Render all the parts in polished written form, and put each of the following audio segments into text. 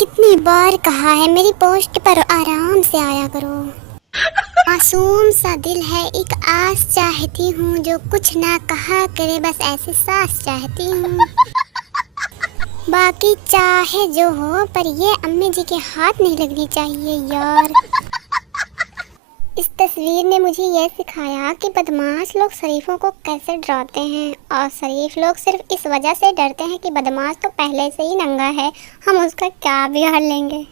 कितनी बार कहा है मेरी पोस्ट पर आराम से आया करो। मासूम सा दिल है, एक आस चाहती हूँ जो कुछ ना कहा करे, बस ऐसे सांस चाहती हूँ। बाकी चाहे जो हो पर ये अम्मी जी के हाथ नहीं लगनी चाहिए यार। इस तस्वीर ने मुझे यह सिखाया कि बदमाश लोग शरीफों को कैसे डराते हैं, और शरीफ लोग सिर्फ इस वजह से डरते हैं कि बदमाश तो पहले से ही नंगा है, हम उसका क्या बिगाड़ लेंगे।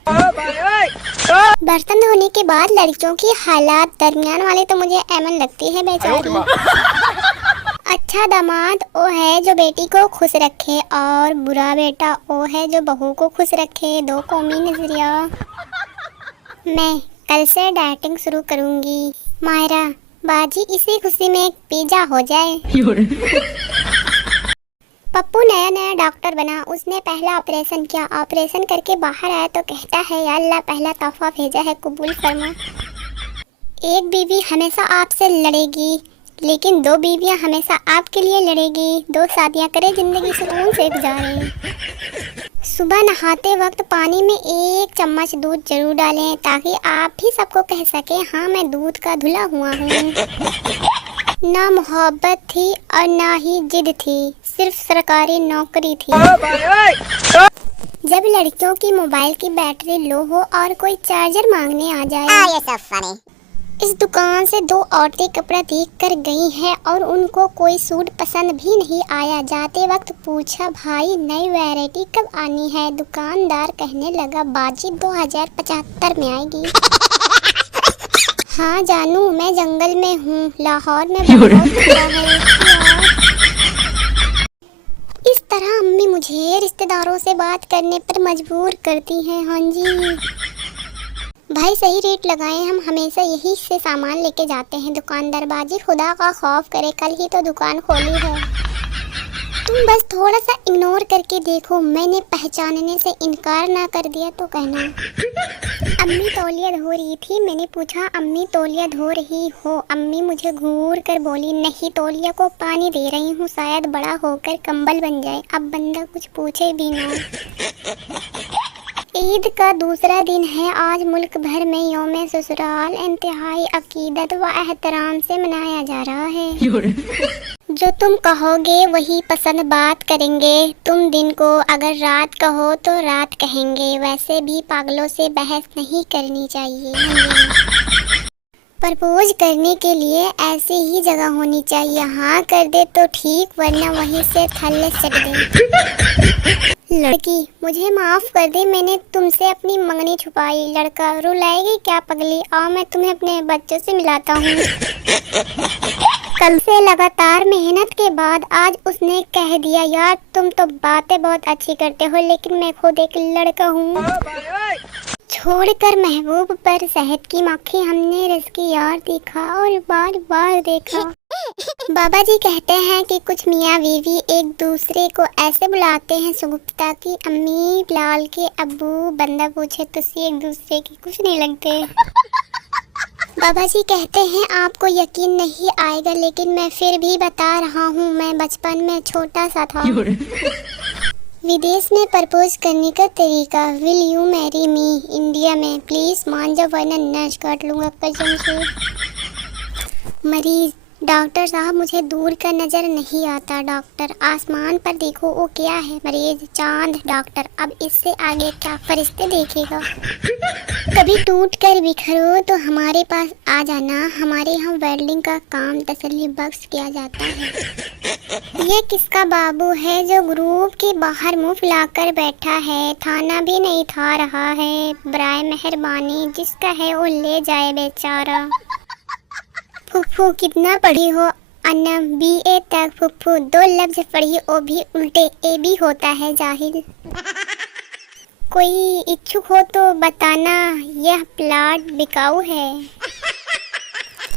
बर्तन धोने के बाद लड़कियों की हालात दरमियान वाली तो मुझे एमन लगती है बेचारी। अच्छा दामाद वो है जो बेटी को खुश रखे, और बुरा बेटा वो है जो बहू को खुश रखे। दो कौमी नजरिया। मैं कल से डाइटिंग शुरू करूंगी। मायरा बाजी इसी खुशी में एक पिज्जा हो जाए। पप्पू नया नया डॉक्टर बना, उसने पहला ऑपरेशन किया। ऑपरेशन करके बाहर आया तो कहता है या अल्लाह पहला तोहफा भेजा है कबूल फरमा। एक बीवी हमेशा आपसे लड़ेगी, लेकिन दो बीवियां हमेशा आपके लिए लड़ेगी। दो शादियां करें, जिंदगी सुकून से गुजारें। सुबह नहाते वक्त पानी में 1 चम्मच दूध जरूर डालें, ताकि आप भी सबको कह सके हाँ मैं दूध का धुला हुआ हूँ। ना मोहब्बत थी और ना ही जिद थी, सिर्फ सरकारी नौकरी थी। जब लड़कियों की मोबाइल की बैटरी लो हो और कोई चार्जर मांगने आ जाए। इस दुकान से 2 औरतें कपड़ा देख कर गई हैं और उनको कोई सूट पसंद भी नहीं आया। जाते वक्त पूछा भाई नई वैरायटी कब आनी है। दुकानदार कहने लगा बाजी 2075 में आएगी। हाँ जानू मैं जंगल में हूँ, लाहौर में बहुत ठंडा है। इस तरह अम्मी मुझे रिश्तेदारों से बात करने पर मजबूर करती हैं। हाँ जी भाई सही रेट लगाएं, हम हमेशा यही से सामान लेके जाते हैं। दुकानदार बाजी खुदा का खौफ करे, कल ही तो दुकान खोली है। तुम बस थोड़ा सा इग्नोर करके देखो, मैंने पहचानने से इनकार ना कर दिया तो कहना। अम्मी तौलिया धो रही थी, मैंने पूछा अम्मी तौलिया धो रही हो। अम्मी मुझे घूर कर बोली नहीं तौलिया को पानी दे रही हूँ, शायद बड़ा होकर कंबल बन जाए। अब बंदा कुछ पूछे भी ना। ईद का दूसरा दिन है आज। मुल्क भर में यौम ससुराल इंतहाई अकीदत व एहतराम से मनाया जा रहा है। जो तुम कहोगे वही पसंद बात करेंगे। तुम दिन को अगर रात कहो तो रात कहेंगे। वैसे भी पागलों से बहस नहीं करनी चाहिए। प्रपोज करने के लिए ऐसी ही जगह होनी चाहिए। हाँ कर दे तो ठीक, वरना वहीं से थल्ले सट दे। लड़की मुझे माफ कर दे, मैंने तुमसे अपनी मंगनी छुपाई। लड़का रुलाएगी क्या पगली, आओ मैं तुम्हें अपने बच्चों से मिलाता हूँ। कल से लगातार मेहनत के बाद आज उसने कह दिया यार तुम तो बातें बहुत अच्छी करते हो, लेकिन मैं खुद एक लड़का हूँ। छोड़कर महबूब पर शहद की मक्खी, हमने रिज़्क़ी यार देखा और बार बार देखा। बाबा जी कहते हैं कि कुछ मियाँ बीवी एक दूसरे को ऐसे बुलाते हैं सुगुप्ता की अम्मी बिलाल के अब्बू। बंदा पूछे तो एक दूसरे के कुछ नहीं लगते। बाबा जी कहते हैं आपको यकीन नहीं आएगा, लेकिन मैं फिर भी बता रहा हूँ, मैं बचपन में छोटा सा था। विदेश में प्रपोज करने का तरीका, will you marry me. India में प्लीज मान जा वरना नश काट लूंगा कसम से। मरीज डॉक्टर साहब मुझे दूर का नजर नहीं आता। डॉक्टर आसमान पर देखो वो क्या है। मरीज चांद। डॉक्टर अब इससे आगे क्या फरिश्ते देखेगा। कभी टूट कर बिखरो तो हमारे पास आ जाना, हमारे यहाँ वेल्डिंग का काम तसल्ली बख्श किया जाता है। ये किसका बाबू है जो ग्रुप के बाहर मुंह फुलाकर बैठा है, खाना भी नहीं खा रहा है। बराए मेहरबानी जिसका है वो ले जाए बेचारा। फुफ्फू कितना पढ़ी हो अन्ना, BA तक फुफ्फू। 2 लफ्ज पढ़ी वो भी उल्टे, ए भी होता है जाहिल। कोई इच्छुक हो तो बताना, यह प्लाट बिकाऊ है।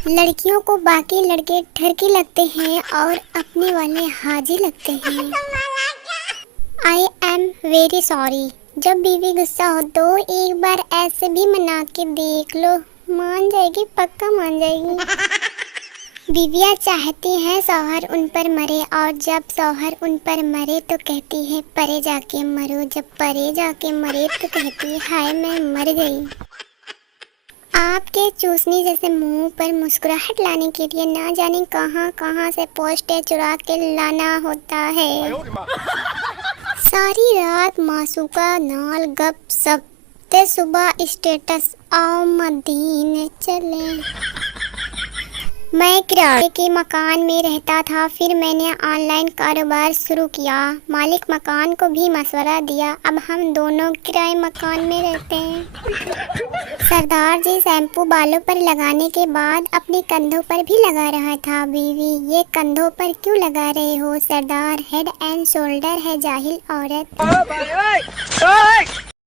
लड़कियों को बाकी लड़के ठरकी लगते हैं और अपने वाले हाजी लगते हैं। I am very sorry. जब बीवी गुस्सा हो तो एक बार ऐसे भी मना के देख लो, मान जाएगी, पक्का मान जाएगी। बीवियाँ चाहती हैं शौहर उन पर मरे, और जब शौहर उन पर मरे तो कहती है परे जाके मरो, जब परे जाके मरे तो कहती है हाय मैं मर गई। आपके चूसनी जैसे मुंह पर मुस्कुराहट लाने के लिए ना जाने कहां कहां से पोस्टें चुरा के लाना होता है। सारी रात मासूका नाल गप सप ते सुबह स्टेटस आओ मदीने चले। मैं किराए के मकान में रहता था, फिर मैंने ऑनलाइन कारोबार शुरू किया। मालिक मकान को भी मशवरा दिया, अब हम दोनों किराए मकान में रहते हैं। सरदार जी शैम्पू बालों पर लगाने के बाद अपने कंधों पर भी लगा रहा था। बीवी, ये कंधों पर क्यों लगा रहे हो सरदार? हेड एंड शोल्डर है जाहिल औरत।